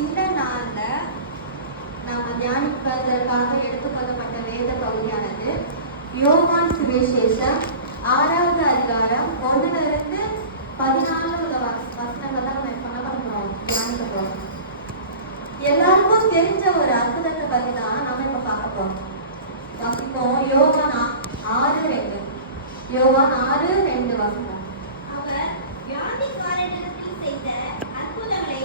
இந்த நாள்ல நாம தியானிப்பதற்காக எடுத்துக்கொள்ளப்பட்ட வேத பகுதியானது யோவான் சுவிசேஷம் 6வது அதிகாரம் 1 14 உள்ள வசனங்கள் தான் நம்ம பண்ண போறோம், தியானிக்க போறோம். எல்லாருக்கும் தெரிஞ்ச ஒரு அற்புதத்தை பத்தி தான் நம்ம இப்ப பார்க்க போறோம். வாசிப்போம். யோவான் 6:2. யோவான் 6:2 வசனம். அவர் வியாதிக்காரனிடத்தில் செய்த அற்புதங்களை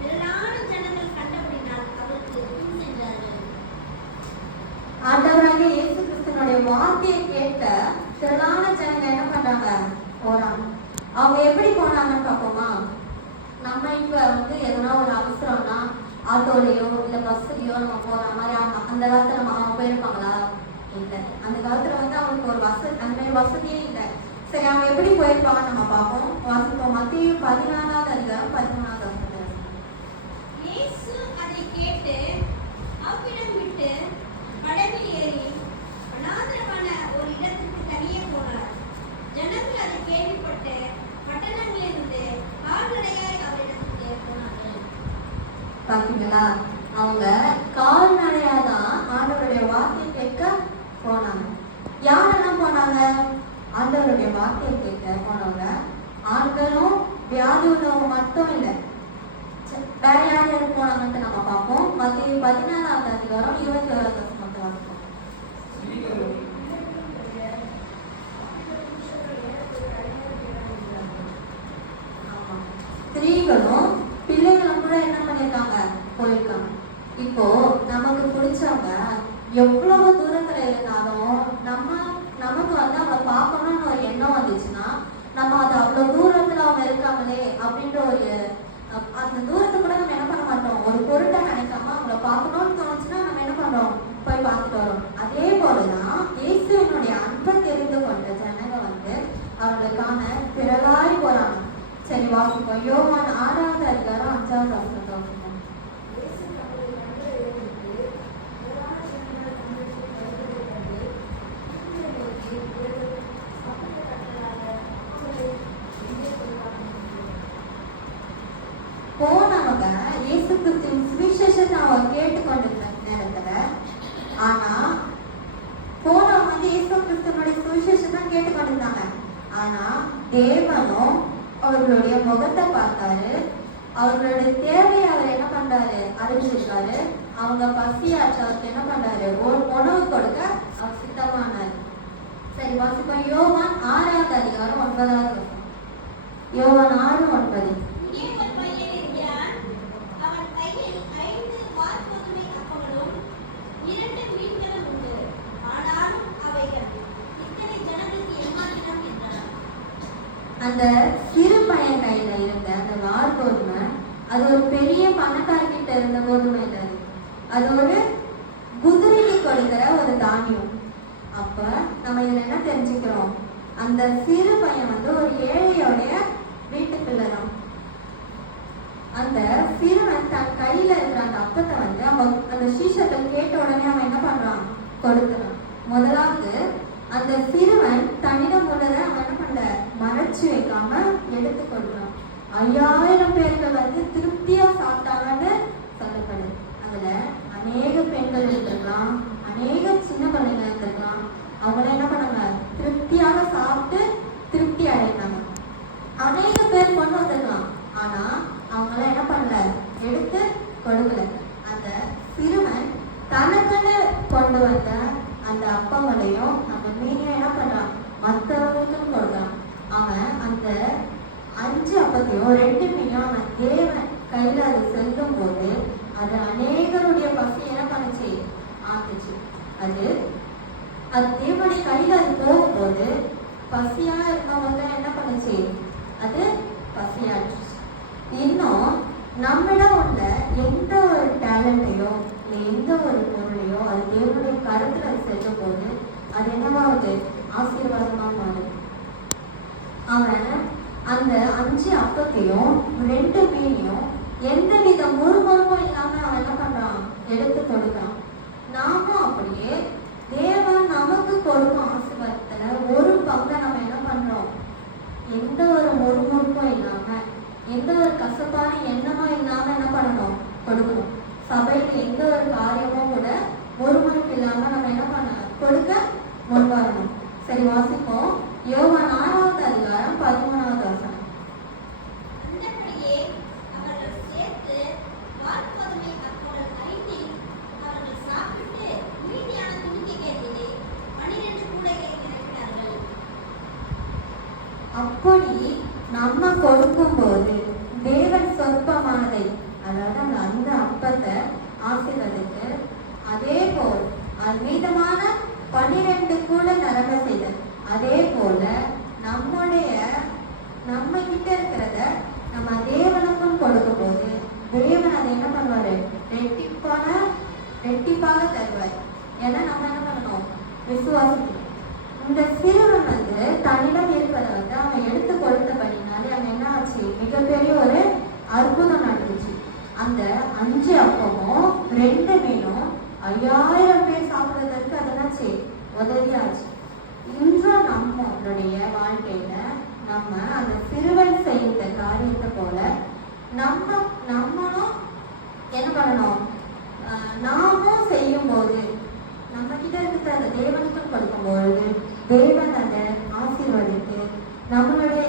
திரளான ஜனங்கள் கண்டபடினால் அவருக்கு பின் சென்றார்கள். ஆண்டவராகிய இயேசு கிறிஸ்துவினுடைய வார்த்தையை கேட்ட திரளான ஜனங்க என்ன பண்றாங்க? போறாங்க. அவங்க எப்படி போனாங்கன்னு பார்ப்போமா? நம்ம இப்ப எதனா ஒரு அவசரம்னா ஆட்டோலையோ இல்ல பஸ்லயோ நம்ம போற மாதிரி அந்த காலத்துல அவங்க போயிருப்பாங்களா? இல்லை. அந்த காலத்துல அவங்களுக்கு ஒரு அந்த மாதிரி வசதியே இல்லை. சரி, அவங்க எப்படி போயிருப்பாங்க நம்ம பார்ப்போம். வாசிப்போம். மத்தேயு 14வது அதிகாரம் 13வது வசனம். இயேசு அதை கேட்டு அவ்விடம் விட்டு படகில் ஏறி வனாந்தரமான ஒரு இடத்துக்கு தனியே போனார். ஜனங்கள் அதை கேள்விப்பட்டு பட்டணங்களிலிருந்து கால்நடையாய் அவரிடத்துக்கு போனார்கள். பாத்தீங்களா? அவங்க கால்நடையாதான் ஆண்டவருடைய வார்த்தையை கேட்க போனாங்க. யாரெல்லாம் போனாங்க? ஆண்டவருடைய வார்த்தையை கேட்க போனவங்க ஆண்களும் வியாதி உள்ளவங்க மட்டும் இல்லை. வேற யார் யாரும் போனாங்கன்னு நம்ம பார்ப்போம். மத்தேயு 14வது அதிகாரம் 21வது வசனத்தை வாசிப்போம். ஸ்திரீகளும் பிள்ளைகளும் கூட என்ன பண்ணிருக்காங்க? போயிருக்காங்க. இப்போ நமக்கு பிடிச்சவங்க எவ்வளவு தூரத்துல இருந்தாலும் நமக்கு அவங்க பார்க்கணும்னு ஒரு எண்ணம் வந்துச்சுன்னா நம்ம அது அவ்வளவு தூரத்துல அவங்க இருக்காங்களே அப்படின்ற ஒரு அந்த தூரத்தை கூட நம்ம என்ன பண்ண மாட்டோம், ஒரு பொருட்டை நினைக்காம அவங்கள பார்க்கணும்னு தோணுச்சுன்னா நம்ம என்ன பண்றோம்? போய் பார்த்துட்டு வரோம். அதே போலதான் இயேசுவினுடைய அன்பை தெரிந்து கொண்ட ஜனங்க அவங்களுக்கான திரளாய் போறாங்க. சரி, வாசிப்போம். யோவான் 6வது அதிகாரம் 5வது வசனத்தை வாசிப்போம். போனவங்க இயேசு கிறிஸ்துவின் சுவிசேஷத்தை அவங்க கேட்டுக்கொண்டிருந்த நேரத்துல, ஆனா போனவங்க இயேசு கிறிஸ்துவனுடைய சுவிசேஷத்தை கேட்டுக்கொண்டிருந்தாங்க. ஆனா தேவனும் அவர்களுடைய முகத்தை பார்த்தாரு. அவர்களுடைய தேவையை அவர் என்ன பண்றாரு? அறிஞ்சிருக்காரு. அவங்க பசியாச்சு அவருக்கு என்ன பண்றாரு? உணவு கொடுக்க அவர் சித்தமானார். சரி, வாசிப்போம். யோவான் 6வது அதிகாரம் 9வது வசனம். யோவான் 6:9. அந்த சிறு பையன் கையில இருந்த அந்த வார் கோதுமை, அது ஒரு பெரிய பணக்காரர்கிட்ட இருந்த கோதுமை இல்லை. அது ஒரு குதிரைக்கு கொடுக்கிற ஒரு தானியம். அப்ப நம்ம இதுல என்ன தெரிஞ்சுக்கிறோம்? அந்த சிறு பையன் ஒரு ஏழையோடைய வீட்டுக்குள்ள தான். அந்த சிறுவன் தன் கையில இருக்கிற அந்த அப்பத்தை அவன் அந்த சீஷத்தை கேட்ட உடனே அவன் என்ன பண்றான்? கொடுக்கிறான். முதலாவது அந்த சிறுவன் தன்னிடம் உள்ளதை அவன் என்ன பண்ண? மறைச்சு வைக்காம எடுத்து கொடுக்கிறான். 5000 பேர்கள் திருப்தியா சாப்பிட்டாங்கன்னு சொல்லப்படுது. அதுல அநேக பெண்கள் இருந்திருக்கலாம், அநேக சின்ன குழந்தைங்க இருந்திருக்கலாம். அவங்கள என்ன பண்ணாங்க? திருப்தியாக சாப்பிட்டு திருப்தி அடைந்தாங்க. அநேக பேர் கொண்டு வந்திருக்கலாம், ஆனா அவங்கள என்ன பண்ணல? எடுத்து கொடுக்கல. அந்த சிறுவன் தனக்குன்னு கொண்டு வந்த அந்த அப்பங்களையும் அந்த மீனையும் என்ன பண்றான்? மற்றவங்களுக்கும் கொடுக்குறான். அவன் அந்த 5 அப்பத்தையும் 2 மீனையும் அவன் தேவன் கையில அது செல்லும் போது அது அநேகருடைய பசி என்ன பண்ணுச்சு? ஆத்துச்சு. அது தேவனுடைய கையில அது போகும்போது பசியா இருக்கவங்க என்ன பண்ணுச்சு? அது பசியாச்சு. இன்னும் நம்மிடம் உள்ள எந்த ஒரு டேலண்டையோ இல்லை எந்த ஒரு பொருளையோ அது தேவனுடைய கருத்துல அது செல்லும் போது அது என்னவாகுது? ஆசீர்வாதமா மாறுது. அவன் அந்த 5 அப்பத்தையும் 2 மீனையும் எந்த வித முறுமுறுப்பும் இல்லாம அவன் என்ன பண்றான்? எடுத்து கொடுக்கிறான். நாமும் அப்படியே தேவன் நமக்கு கொடுக்கும் ஆசீர்வாதத்துல ஒரு பங்கை நம்ம என்ன பண்றோம்? எந்த ஒரு முறுமுறுப்பும் இல்லாம எந்த ஒரு கசப்பான எண்ணமும் இல்லாம என்ன பண்ணணும்? கொடுக்க முன் வரணும். சரி, வாசிப்போம். யோவான் 6வது அதிகாரம் 13வது வசனம். அந்தபடியே அவர்கள் சேர்த்து வார்கோதுமை அப்பங்கள் அரிசில் அவர்கள் சாப்பிட்டு மீதியான துணிக்கைகளிலே 12 கூடைகளை நிரப்பினார்கள். அப்படி நம்ம கொடுக்கும்போது தேவன் சொற்பமானதை, அதாவது அந்த அப்பத்தை ஆசீர்வதித்து, அதே போல் அது மீதமான 12 கூட நிரம்ப செய்தார். அதே போல நம்ம கிட்ட இருக்கிறத நம்ம தேவனுக்கும் கொடுக்கும்போது தேவன் அதை என்ன பண்ணுவாரு? ரெட்டிப்பாக தருவார். ஏன்னா நம்ம என்ன பண்ணணும்? விசுவாசிக்கணும். இந்த சிறுவன் தன்னிடம் இருப்பதை அவன் எடுத்து கொடுத்தபடினாலே அங்க என்ன ஆச்சு? மிகப்பெரிய ஒரு அற்புதம் நடந்துச்சு. அந்த 5 அப்பமும் 2 மீனும் 5000 பேர் சாப்பிடுறதற்கு அதனாச்சு உதவியாச்சு. இன்றும் நம்மளுடைய வாழ்க்கையில நம்ம அந்த சிறுவன் செய்த காரியத்தை போல நம்மளும் என்ன பண்ணணும்? நாமும் செய்யும் போது நம்ம கிட்ட இருக்கிற அந்த தேவனுக்கும் கொடுக்கும்பொழுது தேவன் அதை ஆசீர்வதித்து நம்மளுடைய